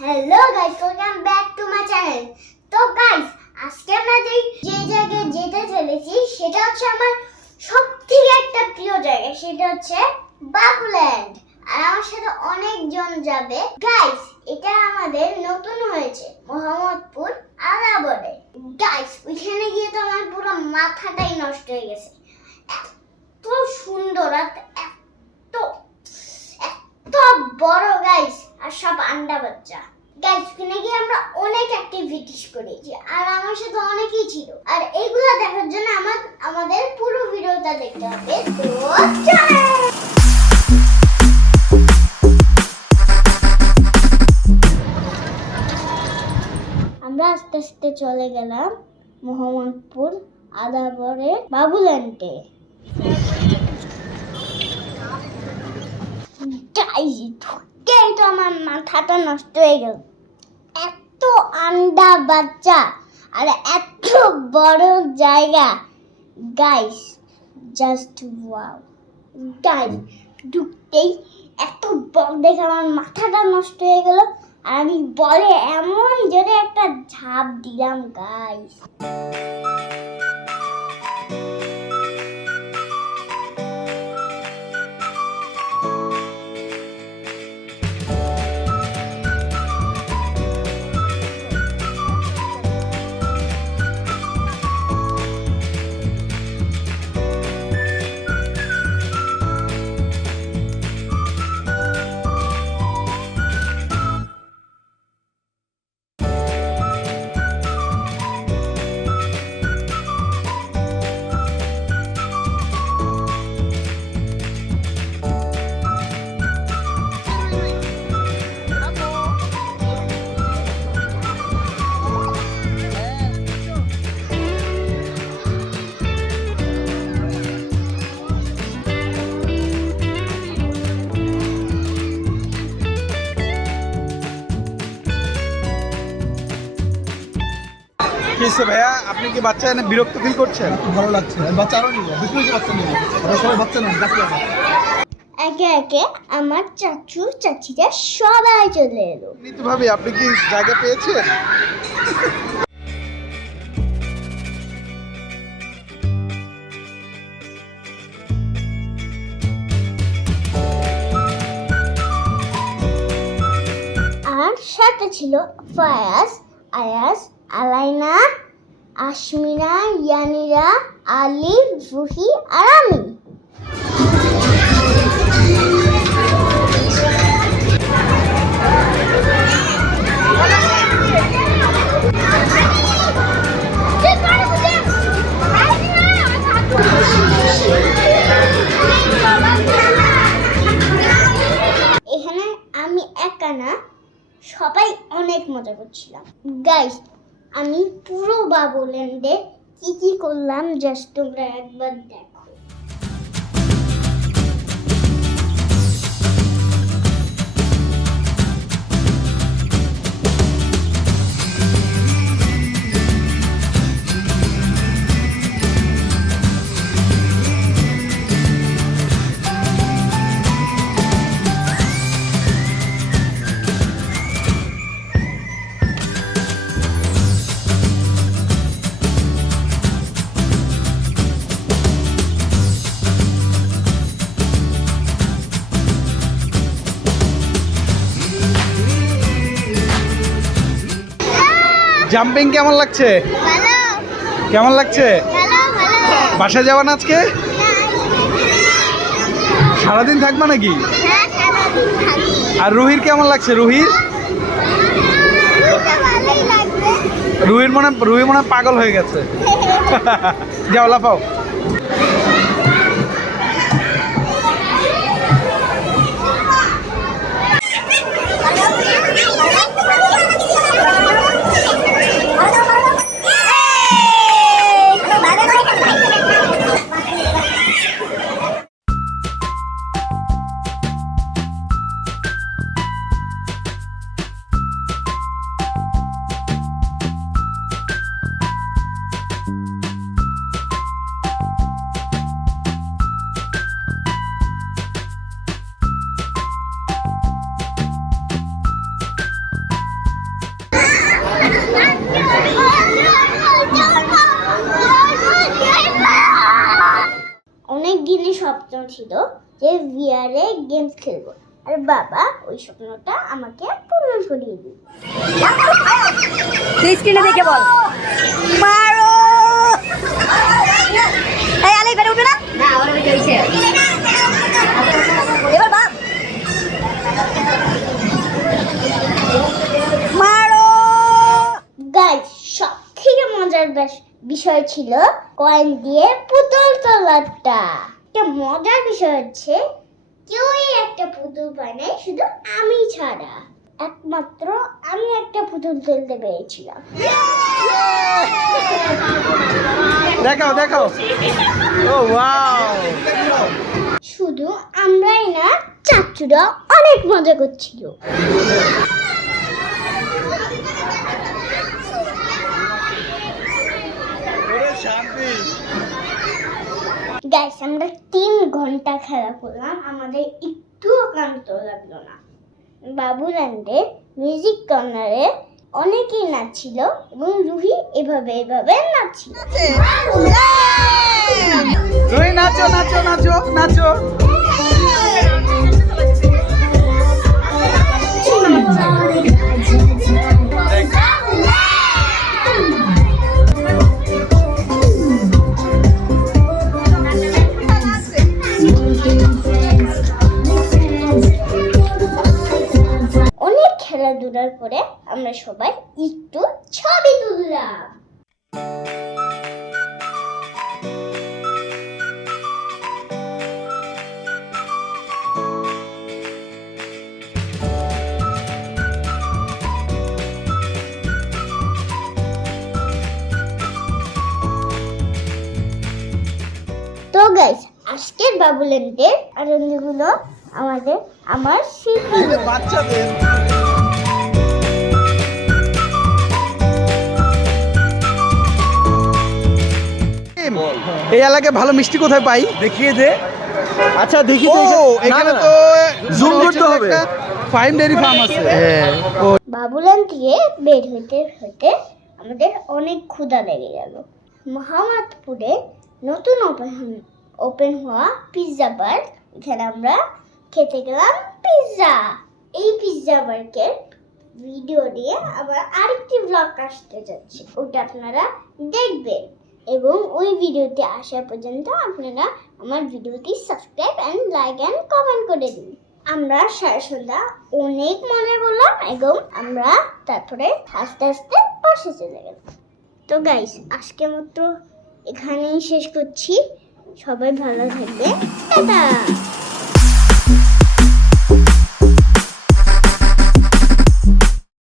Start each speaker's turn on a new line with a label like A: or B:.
A: Hello guys welcome back to my channel তো guys আজকে আমরা যে যে জায়গায় যেতে চলেছি, সেটা হচ্ছে আমার সব থেকে একটা প্রিয় জায়গা, সেটা হচ্ছে বাবুল্যান্ড আর আমার সাথে অনেকজন যাবে। গাইস এটা আমাদের নতুন হয়েছে, মোহাম্মদপুর আলাবরে। গাইস ওইখানে গিয়ে তো আমার পুরো মাথাটাই নষ্ট হয়ে গেছে। এত সুন্দর আর এত এত বড় গাইস আর সব আন্ডা বাচ্চা। ওখানে গিয়ে আমরা অনেক অ্যাক্টিভিটিস করেছি আর আমার সাথে অনেকেই ছিল। আর এইগুলো দেখার জন্য আমার, আমাদের পুরো ভিডিওটা দেখতে হবে। তো! আমরা আস্তে আস্তে চলে গেলাম মোহাম্মদপুর আদাবরে বাবুল্যান্ডে ঢুকেই তো আমার মাথাটা নষ্ট হয়ে গেল। এত আন্ডা বাচ্চা আর এত বড় জায়গা। গাইস জাস্ট ওয়াও গাইস ঢুকতেই এত বড় দেখে আমার মাথাটা নষ্ট হয়ে গেল আর আমি বলে এমন জোরে একটা ঝাঁপ দিলাম গাইস
B: কি হয়েছে ভাইয়া আপনি কি বাচ্চা এনে বিরক্ত ফিল করছেন?
C: ভালো লাগছে। বাচ্চা আরও নিব। বিপুল বাচ্চা নিব? আমরা সবাই বাচ্চা নেন গাছ লাগা
A: একে একে আমার চাচু চাচিরা সবাই চলে এলো।
B: নিতু ভাবি আপনি কি জায়গা পেয়েছেন?
A: আর সাথে ছিল ফায়াজ আয়াস আলাইনা আশমিনা ইয়ানিরা আলি রুহি আর আমি। এখানে আমি সবাই অনেক মজা করছিলাম। গাইস আমি পুরো বাবুল্যান্ডে কি কি করলাম জাস্ট তোমরা একবার দেখো।
B: জাম্পিং কেমন লাগছে? কেমন লাগছে? বাসায় যাওয়া না আজকে? সারাদিন থাকবা নাকি?
A: হ্যাঁ
B: আর রুহির কেমন লাগছে? রুহির? রুহির মনে রুহি মনে পাগল হয়ে গেছে। যাও লাফাও।
A: ছিল যে ভিআরে গেমস খেলব। আর বাবা ওই স্বপ্নটা আমাকে পূর্ণ করিয়ে দিল।
D: তুই স্ক্রিনে দেখে বল। মারো! এই আলে উঠবে না? না চলছে এবার বাপ মারো!
A: গাইস সব থেকে মজার বেশ- বিষয় ছিল কয়েন দিয়ে পুতুল তোলাটা। একটা মজার বিষয় হচ্ছে কেউই একটা পুতুল পায় নাই শুধু আমি ছাড়া। একমাত্র আমি একটা পুতুল তুলতে পেরেছিলাম।
B: দেখাও দেখাও। ও ওয়াও
A: শুধু আমরাই না চাচুরা অনেক মজা করছিল। গাইস আমরা তিন ঘণ্টা খেলা করলাম। আমাদের একটুও ক্লান্ত লাগল না। বাবুল্যান্ডে মিউজিক কর্নারে অনেকেই নাচছিল এবং রুহি এভাবে এভাবে নাচছিল।
B: রুহি, নাচো নাচো নাচো নাচো।
A: খেলাধুলার পরে আমরা সবাই একটু ছবি তুললাম। তো আজকের বাবুল্যান্ডের আনন্দগুলো আমাদের, আমার স্মৃতি
B: বাচ্চাদের। এই এলাকায় ভালো মিষ্টি কোথায় পাই?
C: দেখিয়ে দে। আচ্ছা দেখি
B: ও এখানে তো
C: Zoom করতে হবে।
B: ফাইন ডেয়ারি ফার্ম আছে।
C: হ্যাঁ।
A: বাবুলান থেকে বের হতে হতে আমাদের অনেক ক্ষুধা লেগে গেল। মোহাম্মদপুরে নতুন ওপেন ওপেন হওয়া পিৎজা বার এখানে আমরা খেতে গেলাম পিৎজা এই পিৎজা বারকে ভিডিও দিয়ে আবার আরেকটি ব্লগ আসতে যাচ্ছে। ওটা আপনারা দেখবেন। এবং ওই ভিডিওটি আসা পর্যন্ত আপনারা আমার ভিডিওটি subscribe and like and comment করে দিন। আমরা সারা সন্ধ্যা অনেক মনে করলাম এবং আমরা তারপরে আস্তে আস্তে পাশে চলে গেলাম। তো গাইস আজকে মতো এখানেই শেষ করছি। সবাই ভালো থাকবে টাটা!